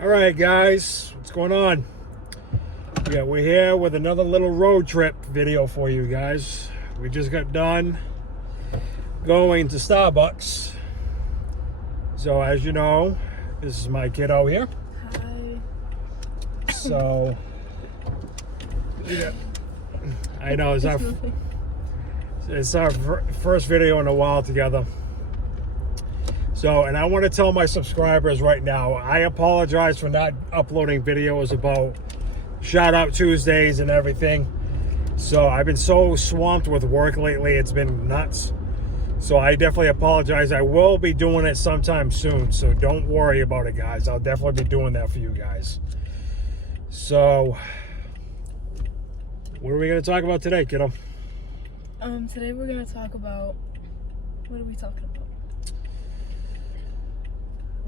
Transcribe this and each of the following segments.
All right, guys, what's going on? Yeah, we're here with another little road trip video for you guys. We just got done going to Starbucks. So, as you know, this is my kiddo here. Hi. So, yeah, I know it's our first video in a while together. So, and I want to tell my subscribers right now, I apologize for not uploading videos about Shout Out Tuesdays and everything. So I've been so swamped with work lately, it's been nuts. So I definitely apologize. I will be doing it sometime soon, so don't worry about it, guys. I'll definitely be doing that for you guys. So, what are we going to talk about today, kiddo? Today we're going to talk about, what are we talking about?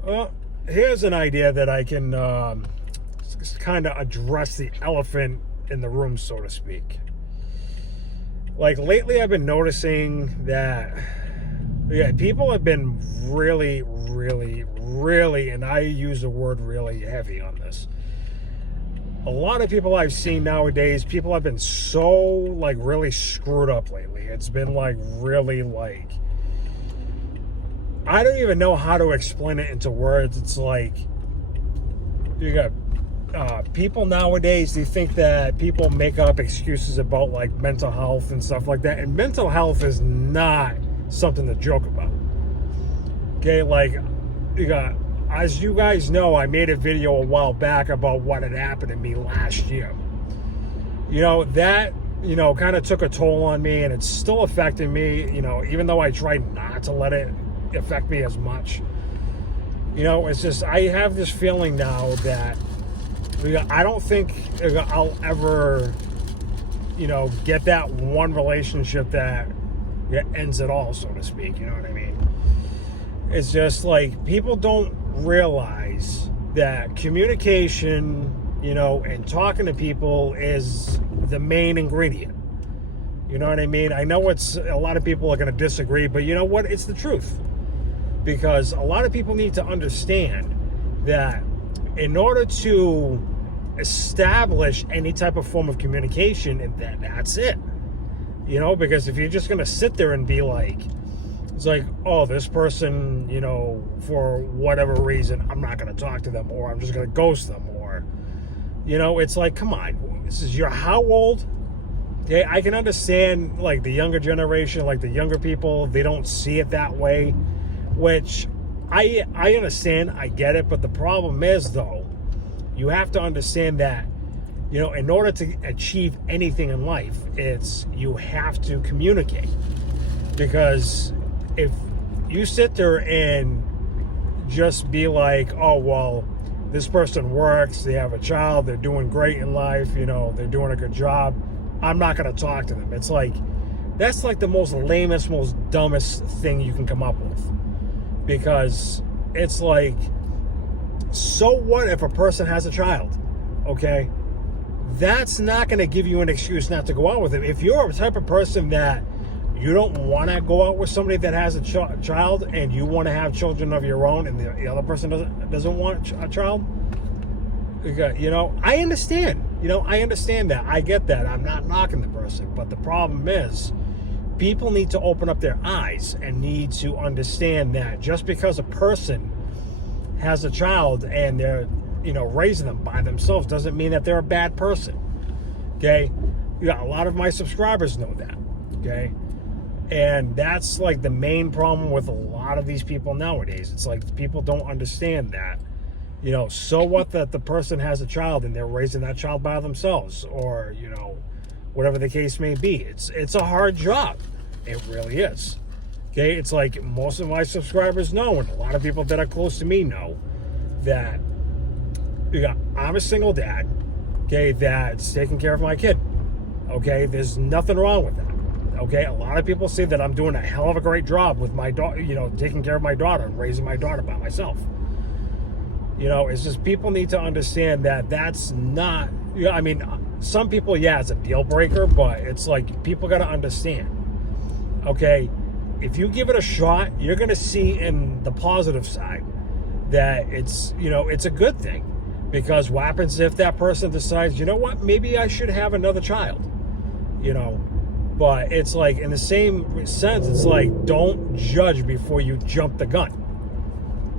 Well, here's an idea that I can kind of address the elephant in the room, so to speak. Like lately, I've been noticing that people have been really, and I use the word really heavy on this. A lot of people I've seen nowadays, people have been so really screwed up lately. It's been really I don't even know how to explain it into words. It's like you got people nowadays, they think that people make up excuses about mental health and stuff like that. And mental health is not something to joke about. Okay, you got, as you guys know, I made a video a while back about what had happened to me last year. That kind of took a toll on me, and it's still affecting me, even though I tried not to let it affect me as much. It's just, I have this feeling now that I don't think I'll ever get that one relationship that ends it all, so to speak. You know what I mean? It's just people don't realize that communication, and talking to people is the main ingredient. You know what I mean? I know it's a lot of people are going to disagree, but you know what? It's the truth. Because a lot of people need to understand that in order to establish any type of form of communication, and that's it. Because if you're just going to sit there and be it's oh, this person, for whatever reason, I'm not going to talk to them, or I'm just going to ghost them, or, it's come on, this is how old? Okay, I can understand, the younger generation, the younger people, they don't see it that way. Which I understand, I get it, but the problem is, though, you have to understand that, in order to achieve anything in life, you have to communicate. Because if you sit there and just be oh, well, this person works, they have a child, they're doing great in life, they're doing a good job, I'm not going to talk to them. It's that's the most lamest, most dumbest thing you can come up with. Because it's so what if a person has a child? Okay, that's not going to give you an excuse not to go out with them. If you're a type of person that you don't want to go out with somebody that has a child, and you want to have children of your own, and the other person doesn't want a child, I understand. I understand that. I get that. I'm not knocking the person, but the problem is, people need to open up their eyes and need to understand that just because a person has a child and they're, raising them by themselves doesn't mean that they're a bad person. Okay? A lot of my subscribers know that. Okay? And that's the main problem with a lot of these people nowadays. It's people don't understand that. So what that the person has a child and they're raising that child by themselves, or, whatever the case may be. It's a hard job. It really is. Okay, it's most of my subscribers know, and a lot of people that are close to me know, that I'm a single dad, okay, that's taking care of my kid. Okay, there's nothing wrong with that. Okay, a lot of people say that I'm doing a hell of a great job with my daughter, taking care of my daughter and raising my daughter by myself. It's just people need to understand that that's not, some people, it's a deal breaker, but it's people got to understand. Okay, if you give it a shot, you're going to see in the positive side that it's, it's a good thing. Because what happens if that person decides, you know what, maybe I should have another child, you know? But it's like, in the same sense, it's like, don't judge before you jump the gun.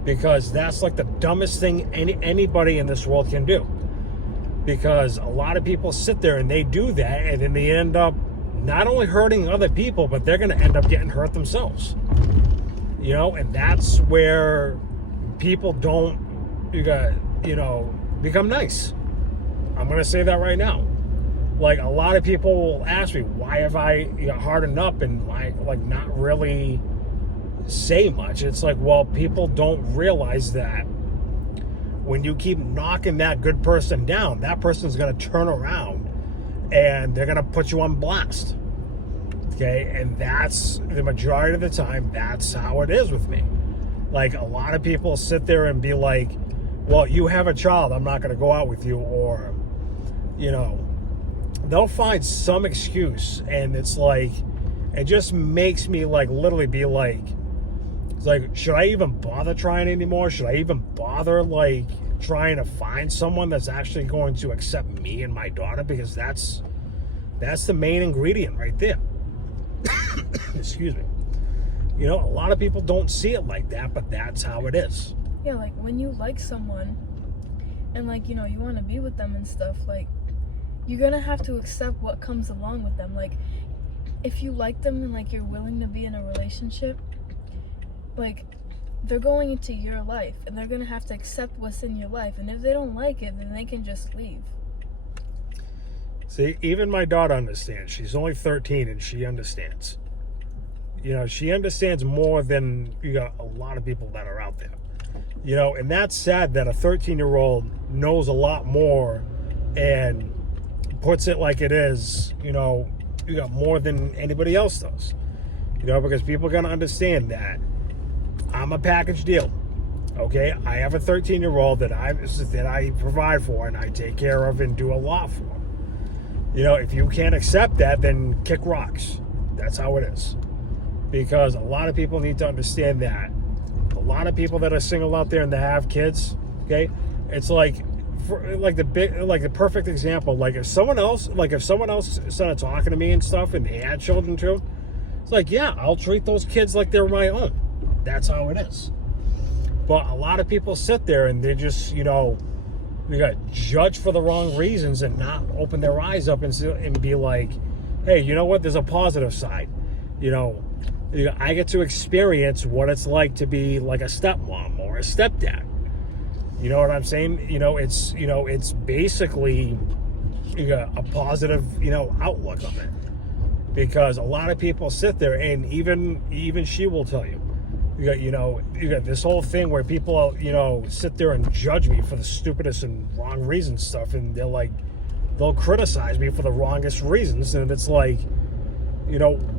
Because that's like the dumbest thing anybody in this world can do. Because a lot of people sit there and they do that, and then they end up not only hurting other people, but they're going to end up getting hurt themselves. You know, and that's where people don't, become nice. I'm going to say that right now. Like, a lot of people will ask me, why have I hardened up and like not really say much? It's like, well, people don't realize that when you keep knocking that good person down, that person's going to turn around and they're going to put you on blast. Okay? And that's the majority of the time, that's how it is with me. Like, a lot of people sit there and be like, well, you have a child, I'm not going to go out with you, or, they'll find some excuse, and it's like, it just makes me like literally be like, it's like, should I even bother trying anymore? Should I even bother like trying to find someone that's actually going to accept me and my daughter? Because that's the main ingredient right there. Excuse me. A lot of people don't see it like that, but that's how it is. Yeah, like when you like someone and like, you want to be with them and stuff, like you're going to have to accept what comes along with them. Like if you like them and like you're willing to be in a relationship, like they're going into your life and they're going to have to accept what's in your life. And if they don't like it, then they can just leave. See, even my daughter understands. She's only 13 and she understands. She understands more than a lot of people that are out there. And that's sad that a 13-year-old knows a lot more and puts it like it is, more than anybody else does. Because people are going to understand that I'm a package deal. Okay? I have a 13-year-old that I provide for and I take care of and do a lot for. If you can't accept that, then kick rocks. That's how it is. Because a lot of people need to understand that. A lot of people that are single out there and that have kids, okay, it's like, the perfect example. Like if someone else started talking to me and stuff, and they had children too, it's like, yeah, I'll treat those kids like they're my own. That's how it is. But a lot of people sit there and they just, you got judged for the wrong reasons and not open their eyes up and be like, hey, you know what? There's a positive side. I get to experience what it's like to be like a stepmom or a stepdad. You know what I'm saying? It's basically a positive, outlook of it. Because a lot of people sit there, and even she will tell you, you got this whole thing where people, sit there and judge me for the stupidest and wrong reasons stuff, and they'll criticize me for the wrongest reasons, and it's like,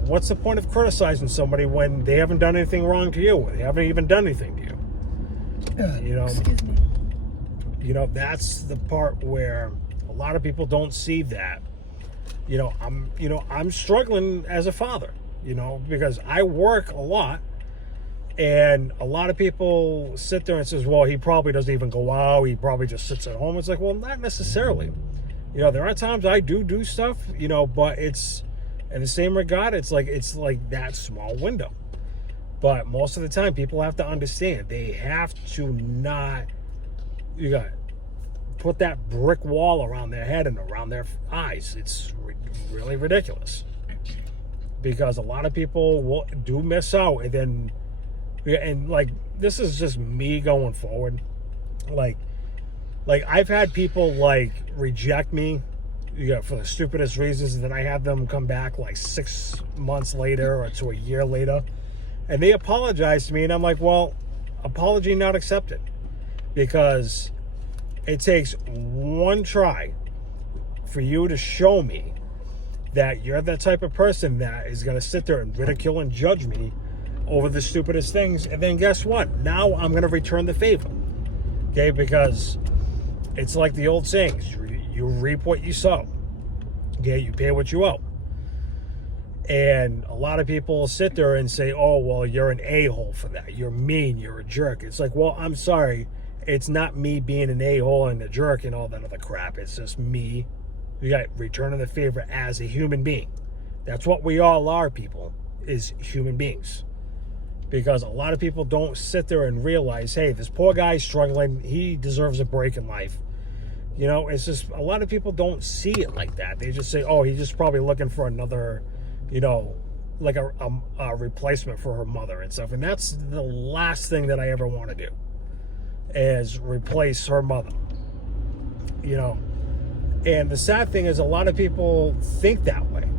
what's the point of criticizing somebody when they haven't done anything wrong to you? They haven't even done anything to you. Excuse me. That's the part where a lot of people don't see that. I'm struggling as a father, because I work a lot, and a lot of people sit there and says, well, he probably doesn't even go out. He probably just sits at home. It's like, well, not necessarily. There are times I do stuff, but it's, in the same regard, it's like that small window. But most of the time, people have to understand, they have to not, put that brick wall around their head and around their eyes. It's really ridiculous. Because a lot of people do miss out, and like, this is just me going forward. Like I've had people like reject me, for the stupidest reasons, and then I have them come back like 6 months later or to a year later, and they apologize to me, and I'm like, well, apology not accepted. Because it takes one try for you to show me that you're the type of person that is going to sit there and ridicule and judge me over the stupidest things, and then guess what? Now I'm going to return the favor. Okay? Because it's like the old sayings, you reap what you sow. Okay, you pay what you owe. And a lot of people sit there and say, oh, well, you're an a-hole for that. You're mean. You're a jerk. It's like, well, I'm sorry. It's not me being an a-hole and a jerk and all that other crap. It's just me, you got returning the favor as a human being. That's what we all are, people, is human beings. Because a lot of people don't sit there and realize, hey, this poor guy's struggling. He deserves a break in life. You know, it's just a lot of people don't see it like that. They just say, oh, he's just probably looking for another, you know, like a replacement for her mother and stuff. And that's the last thing that I ever want to do, is replace her mother. You know, and the sad thing is a lot of people think that way.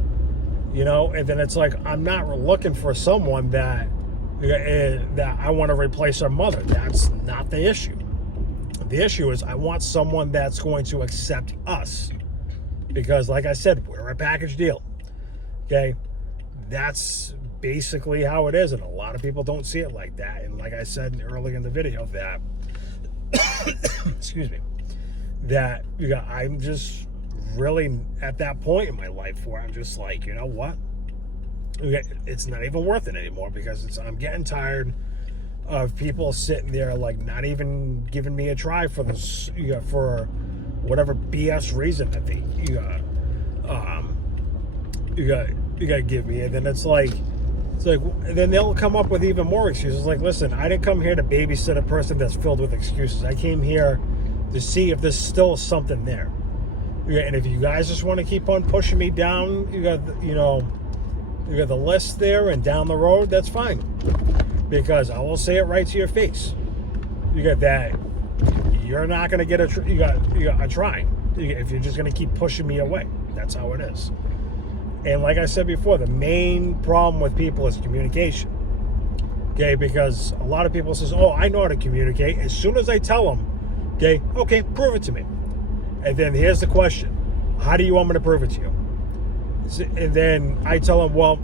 You know, and then it's like, I'm not looking for someone that I want to replace her mother. That's not the issue. The issue is I want someone that's going to accept us. Because like I said, we're a package deal. Okay? That's basically how it is. And a lot of people don't see it like that. And like I said earlier in the video that, excuse me, that I'm just really at that point in my life where I'm just like, you know what? It's not even worth it anymore, because I'm getting tired of people sitting there like not even giving me a try for this, for whatever BS reason that they you got to give me. And then it's like then they'll come up with even more excuses. Like, listen, I didn't come here to babysit a person that's filled with excuses. I came here to see if there's still something there. And if you guys just want to keep on pushing me down, you got the list there and down the road, that's fine. Because I will say it right to your face. You got that. You're not going to get you got a try. If you're just going to keep pushing me away. That's how it is. And like I said before, the main problem with people is communication. Okay, because a lot of people says, oh, I know how to communicate. As soon as I tell them, okay, prove it to me. And then here's the question. How do you want me to prove it to you? And then I tell them, well,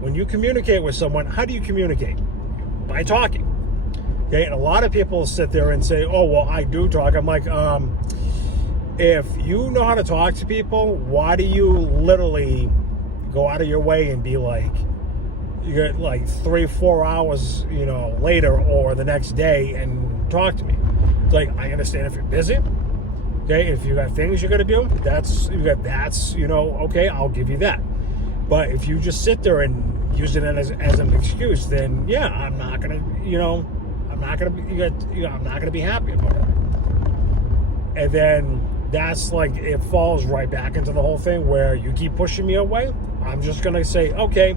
when you communicate with someone, how do you communicate? By talking. Okay, and a lot of people sit there and say, oh, well, I do talk. I'm like, if you know how to talk to people, why do you literally go out of your way and be like, you get like 3-4 hours, later or the next day and talk to me? It's like, I understand if you're busy. Okay, if you got things you got to do, that's okay, I'll give you that. But if you just sit there and use it as an excuse, then yeah, I'm not gonna be happy about it. And then that's like, it falls right back into the whole thing where you keep pushing me away. I'm just gonna say, okay,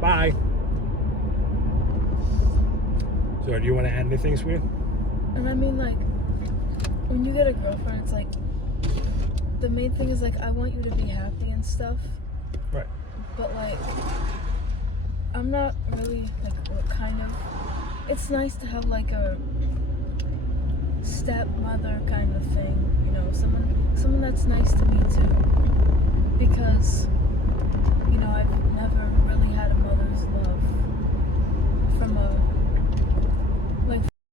bye. So, do you want to add anything, sweetie? And I mean, like, when you get a girlfriend, it's like, the main thing is like, I want you to be happy and stuff. Right. But like, I'm not really like, kind of, it's nice to have like a stepmother kind of thing, someone that's nice to me too. Because